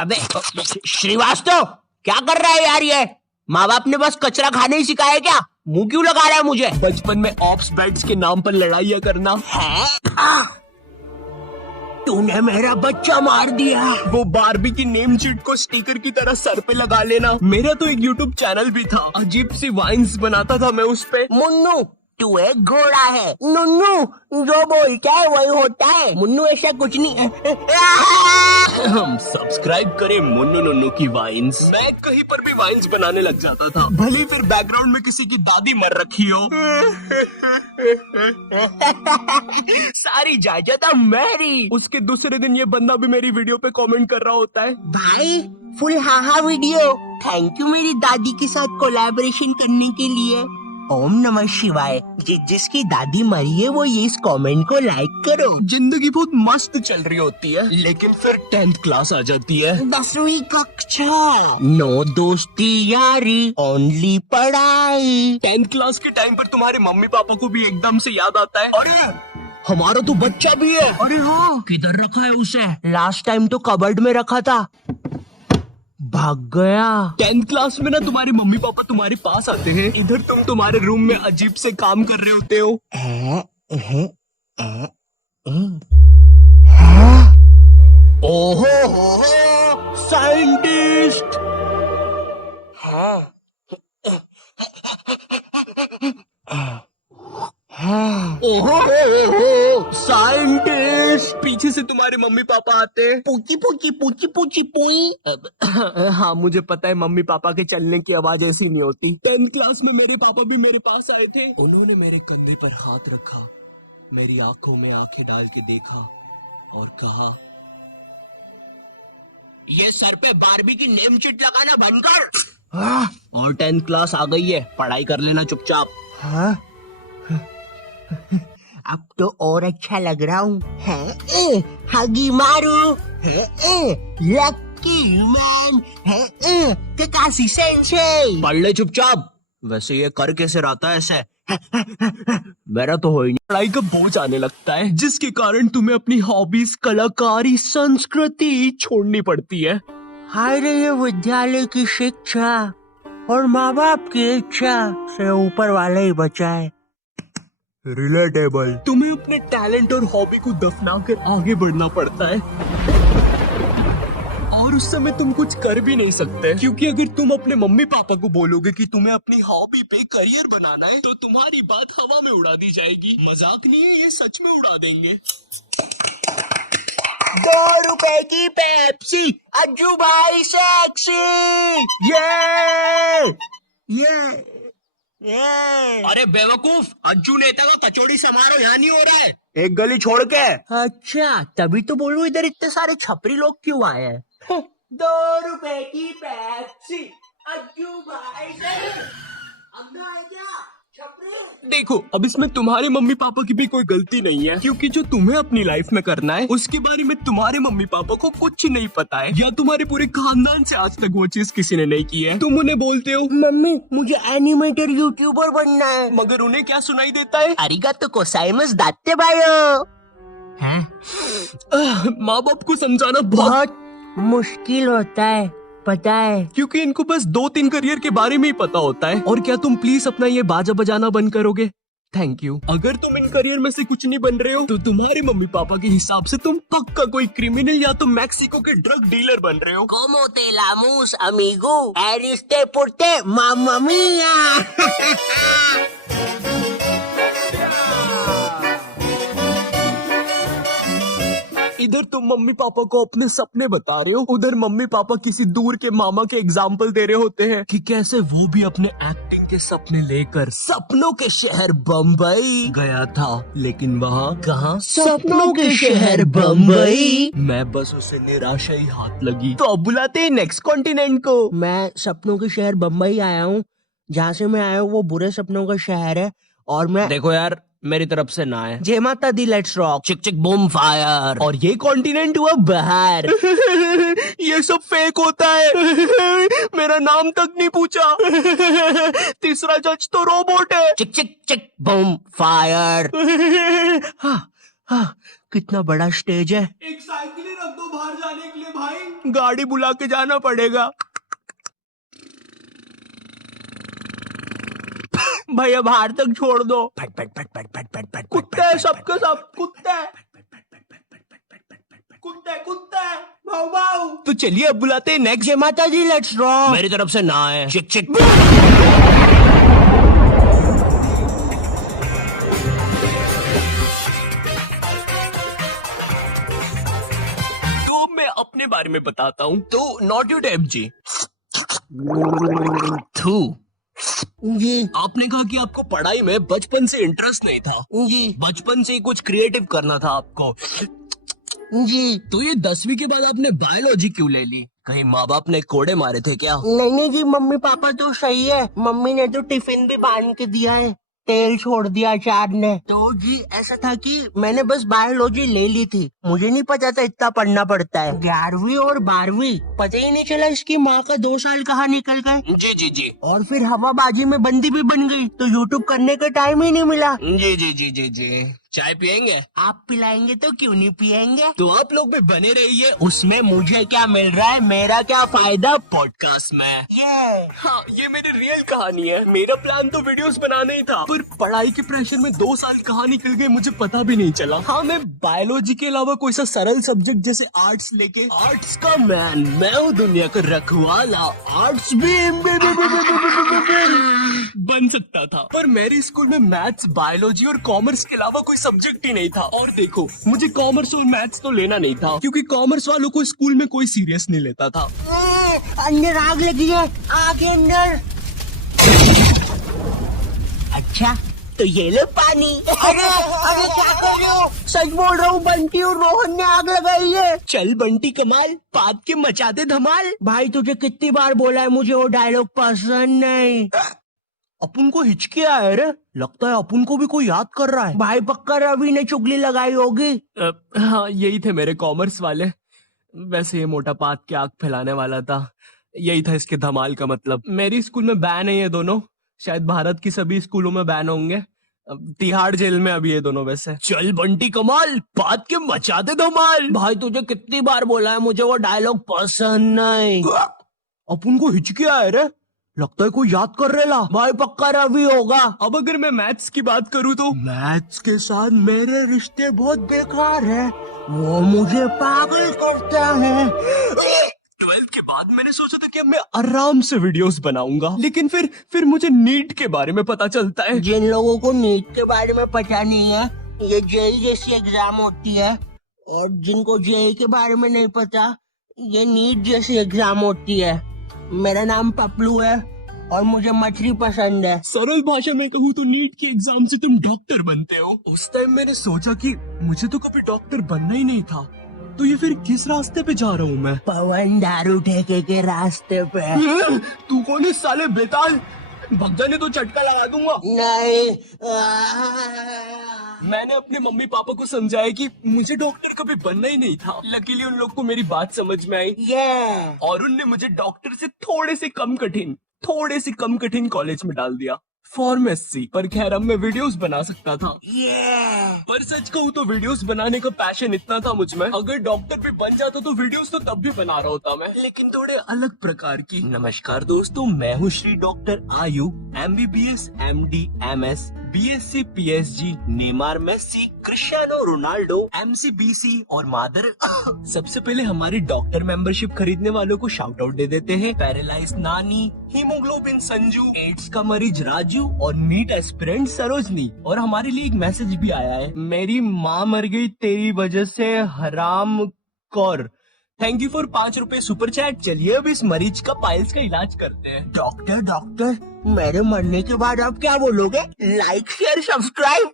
अबे श्रीवास्तव, क्या कर रहा है यार ये? माँ बाप ने बस कचरा खाने ही सिखाया क्या? मुंह क्यों लगा रहा है मुझे? बचपन में ऑप्स बेड्स के नाम पर लड़ाइयाँ करना। तूने मेरा बच्चा मार दिया। वो बारबी की नेम शीट को स्टिकर की तरह सर पे लगा लेना। मेरा तो एक यूट्यूब चैनल भी था, अजीब सी वाइन्स बनाता था मैं उस पे। मुन्नू, तू एक घोड़ा है। नुन्नू, जो बोलता है वही होता है। मुन्नू ऐसा कुछ नहीं। हम सब्सक्राइब करें मुन्नू नुन्नू की वाइन्स। मैं कहीं पर भी वाइन्स बनाने लग जाता था, भले फिर बैकग्राउंड में किसी की दादी मर रखी हो। सारी जायदाद मेरी। उसके दूसरे दिन ये बंदा भी मेरी वीडियो पे कमेंट कर रहा होता है, भाई full haha video, thank you मेरी दादी के साथ कोलैबोरेशन करने के लिए। ओम नमः शिवाय। जिसकी दादी मरी है वो ये इस कमेंट को लाइक करो। जिंदगी बहुत मस्त चल रही होती है, लेकिन फिर 10th क्लास आ जाती है। 10वीं कक्षा, नो दोस्ती यारी, ओनली पढ़ाई। 10th क्लास के टाइम पर तुम्हारे मम्मी पापा को भी एकदम से याद आता है, अरे हमारा तो बच्चा भी है। अरे हाँ, किधर रखा है उसे? लास्ट टाइम तो कबर्ड में रखा था, भाग गया। 10th क्लास में ना तुम्हारे मम्मी पापा तुम्हारे पास आते हैं, इधर तुम तुम्हारे रूम में अजीब से काम कर रहे होते हो। ओहो, साइंटिस्ट। ओहो, साइंटिस्ट। पीछे से तुम्हारे मम्मी पापा आते हैं। पूची पूची पूची पूची पुई। हाँ मुझे पता है, मम्मी पापा के चलने की आवाज ऐसी नहीं होती। 10th क्लास में मेरे पापा भी मेरे पास आए थे। उन्होंने मेरे कंधे पर हाथ रखा, मेरी आंखों में आंखें डाल के देखा और कहा, ये सर पे बारबी की नेम शीट लगाना बंद कर। और 10th क्लास आ गई है, पढ़ाई कर लेना चुपचाप। हाँ? अब तो और अच्छा लग रहा हूँ। हगी मारू, लकी मैन, ककाशी सेंसेई। पढ़ ले चुपचाप। वैसे ये कर कैसे रहता है ऐसे? मेरा तो हो ही नहीं। पढ़ाई का बोझ आने लगता है, जिसके कारण तुम्हें अपनी हॉबीज, कलाकारी, संस्कृति छोड़नी पड़ती है। हाय रे, ये विद्यालय की शिक्षा और माँ बाप की इच्छा से ऊपर वाले ही बचाए। रिलेटेबल। तुम्हें अपने टैलेंट और हॉबी को दफना कर आगे बढ़ना पड़ता है, और उस समय तुम कुछ कर भी नहीं सकते, क्योंकि अगर तुम अपने मम्मी पापा को बोलोगे कि तुम्हें अपनी हॉबी पे करियर बनाना है, तो तुम्हारी बात हवा में उड़ा दी जाएगी। मजाक नहीं है, ये सच में उड़ा देंगे। 2 रुपए की पेप्सी, अज्जू भाई सेक्सी। ये। अरे बेवकूफ, अज्जू नेता का कचौड़ी समारोह यहाँ नहीं हो रहा है, एक गली छोड़ के। अच्छा, तभी तो बोलूं इधर इतने सारे छपरी लोग क्यों आए हैं। 2 रुपए की पेप्सी, अज्जू भाई सेक्सी। अंदर आ जा, छपरी। देखो, अब इसमें तुम्हारे मम्मी पापा की भी कोई गलती नहीं है, क्योंकि जो तुम्हें अपनी लाइफ में करना है उसके बारे में तुम्हारे मम्मी पापा को कुछ नहीं पता है, या तुम्हारे पूरे खानदान से आज तक वो चीज किसी ने नहीं की है। तुम उन्हें बोलते हो, मम्मी मुझे एनिमेटेड यूट्यूबर बनना है, मगर उन्हें क्या सुनाई देता है? अरिगातो गोजाइमासु दात्ते बायो। माँ बाप को समझाना बहुत मुश्किल होता है, पता है, क्योंकि इनको बस 2-3 करियर के बारे में ही पता होता है। और क्या तुम प्लीज अपना ये बाजा बजाना बंद करोगे? Thank you. अगर तुम इन करियर में से कुछ नहीं बन रहे हो, तो तुम्हारे मम्मी पापा के हिसाब से तुम पक्का कोई क्रिमिनल या तो मैक्सिको के ड्रग डीलर बन रहे हो। Como te lamus, amigo? Eriste porte, mamma mia. इधर तुम मम्मी पापा को अपने सपने बता रहे हो, उधर मम्मी पापा किसी दूर के मामा के एग्जाम्पल दे रहे होते हैं कि कैसे वो भी अपने एक्टिंग के सपने लेकर सपनों के शहर बम्बई गया था, लेकिन वहाँ कहाँ? सपनों के शहर बम्बई। मैं बस उसे निराशा ही हाथ लगी, तो अब बुलाते हैं नेक्स्ट कॉन्टिनेंट को। मैं सपनों के शहर बम्बई आया हूँ, जहाँ से मैं आया हूँ वो बुरे सपनों का शहर है, और मैं देखो यार, मेरी तरफ से ना है। जय माता दी, लेट्स रॉक, चिक चिक बूम फायर। और ये कॉन्टिनेंट हुआ बाहर। ये सब फेक होता है। मेरा नाम तक नहीं पूछा। तीसरा जज तो रोबोट है। चिक चिक चिक बूम फायर। कितना बड़ा स्टेज है। एक साइकिल ही रख दो बाहर जाने के लिए भाई, गाड़ी बुला के जाना पड़ेगा। भैया बाहर तक छोड़ दो। कुत्ते हैं सबके सब, कुत्ते कुत्ते कुत्ते भाऊ भाऊ। तो चलिए अब बुलाते हैं नेक्स्ट। जय माता दी, लेट्स रॉक। मेरी तरफ से ना है। चिक चिक। तो मैं अपने बारे में बताता हूँ। तो नॉट यू टैप जी। थू। जी आपने कहा कि आपको पढ़ाई में बचपन से इंटरेस्ट नहीं था, जी बचपन से ही कुछ क्रिएटिव करना था आपको। जी। तो ये 10वीं के बाद आपने बायोलॉजी क्यों ले ली? कहीं माँ बाप ने कोड़े मारे थे क्या? नहीं जी, मम्मी पापा तो सही है। मम्मी ने तो टिफिन भी बांध के दिया है, तेल छोड़ दिया अचार ने। तो जी ऐसा था कि मैंने बस बायोलॉजी ले ली थी, मुझे नहीं पता था इतना पढ़ना पड़ता है। 11वीं और 12वीं पता ही नहीं चला इसकी माँ का 2 साल कहाँ निकल गए। जी जी जी और फिर हवाबाजी में बंदी भी बन गई, तो यूट्यूब करने का टाइम ही नहीं मिला। जी जी जी जी जी। चाय पियेंगे? आप पिलाएंगे तो क्यों नहीं पियेंगे। तो आप लोग भी बने रहिए। उसमें मुझे क्या मिल रहा है, मेरा क्या फायदा पॉडकास्ट में। ये। हाँ, ये मेरी रियल कहानी है। मेरा प्लान तो वीडियोस बनाना ही था, पर पढ़ाई के प्रेशर में 2 साल कहाँ निकल गए मुझे पता भी नहीं चला। हाँ, मैं बायोलॉजी के अलावा कोई सा सरल सब्जेक्ट जैसे आर्ट्स लेके, आर्ट्स का मैन मैं हूँ दुनिया का रखवाला, आर्ट्स भी बन सकता था। पर मेरे स्कूल में मैथ्स, बायोलॉजी और कॉमर्स के अलावा कोई सब्जेक्ट ही नहीं था। और देखो, मुझे कॉमर्स और मैथ्स तो लेना नहीं था, क्योंकि कॉमर्स वालों को स्कूल में कोई सीरियस नहीं लेता था। अंदर आग लगी है, आग के अंदर। अच्छा तो ये लो पानी। अरे अरे क्या कर रहे हो, सच बोल रहा हूँ, बंटी और रोहन ने आग लगाई है। चल बंटी कमाल, पाप के मचाते धमाल। भाई तुझे कितनी बार बोला है, मुझे वो डायलॉग पसंद नहीं। अपन को हिचकी आया रे, लगता है अपन को भी कोई याद कर रहा है। भाई पक्का रवि ने चुगली लगाई होगी। हाँ, यही थे मेरे कॉमर्स वाले। वैसे ये मोटा पात के आग फैलाने वाला था, यही था इसके धमाल का मतलब। मेरी स्कूल में बैन है ये दोनों, शायद भारत की सभी स्कूलों में बैन होंगे। तिहाड़ जेल में अभी ये दोनों। वैसे चल बंटी कमाल, बात के मचाते धमाल। भाई तुझे कितनी बार बोला है, मुझे वो डायलॉग पसंद नहीं। अपन को हिचकी आया रे, लगता है कोई याद कर रेला। भाई पक्का रवि होगा। अब अगर मैं मैथ्स की बात करूँ तो मैथ्स के साथ मेरे रिश्ते बहुत बेकार है, वो मुझे पागल करता है। 12th के बाद मैंने सोचा था कि अब मैं आराम से वीडियोस बनाऊंगा, लेकिन फिर मुझे नीट के बारे में पता चलता है। जिन लोगों को नीट के बारे में पता नहीं है, ये जेई जैसी एग्जाम होती है, और जिनको जेई के बारे में नहीं पता, ये नीट जैसी एग्जाम होती है। मेरा नाम पपलू है और मुझे मछली पसंद है। सरल भाषा में कहूँ तो नीट की एग्जाम से तुम डॉक्टर बनते हो। उस टाइम मैंने सोचा कि मुझे तो कभी डॉक्टर बनना ही नहीं था, तो ये फिर किस रास्ते पे जा रहा हूँ मैं? पवन दारू ठेके के रास्ते पे। तू कौन है साले बेताल, भग जाने तो चटका लगा दूंगा। नहीं। मैंने अपने मम्मी पापा को समझाया कि मुझे डॉक्टर कभी बनना ही नहीं था। लकीली उन लोग को मेरी बात समझ में आई, और उनने मुझे डॉक्टर से थोड़े से कम कठिन कॉलेज में डाल दिया, फार्मेसी। पर खैर अब मैं वीडियोस बना सकता था। पर सच कहूँ तो वीडियोस बनाने का पैशन इतना था मुझ में, अगर डॉक्टर भी बन जाता तो वीडियोस तो तब भी बना रहा होता मैं, लेकिन थोड़े अलग प्रकार की। नमस्कार दोस्तों, मैं हूँ Shri doctor Ayu, MBBS, MD, MS, BSc, PSG, Neymar, Messi, Cristiano Ronaldo, MC, BC और मादर। सबसे पहले हमारी डॉक्टर मेंबरशिप खरीदने वालों को शाउट आउट दे देते हैं। पैरालाइज नानी, हीमोग्लोबिन संजू, एड्स का मरीज राजू और नीट एस्पिरेंट सरोजनी। और हमारे लिए एक मैसेज भी आया है, मेरी माँ मर गई तेरी वजह से हराम कौर। थैंक यू फॉर 5 रुपए सुपर चैट। चलिए अब इस मरीज का पाइल्स का इलाज करते हैं। डॉक्टर मेरे मरने के बाद आप क्या बोलोगे? Like share subscribe.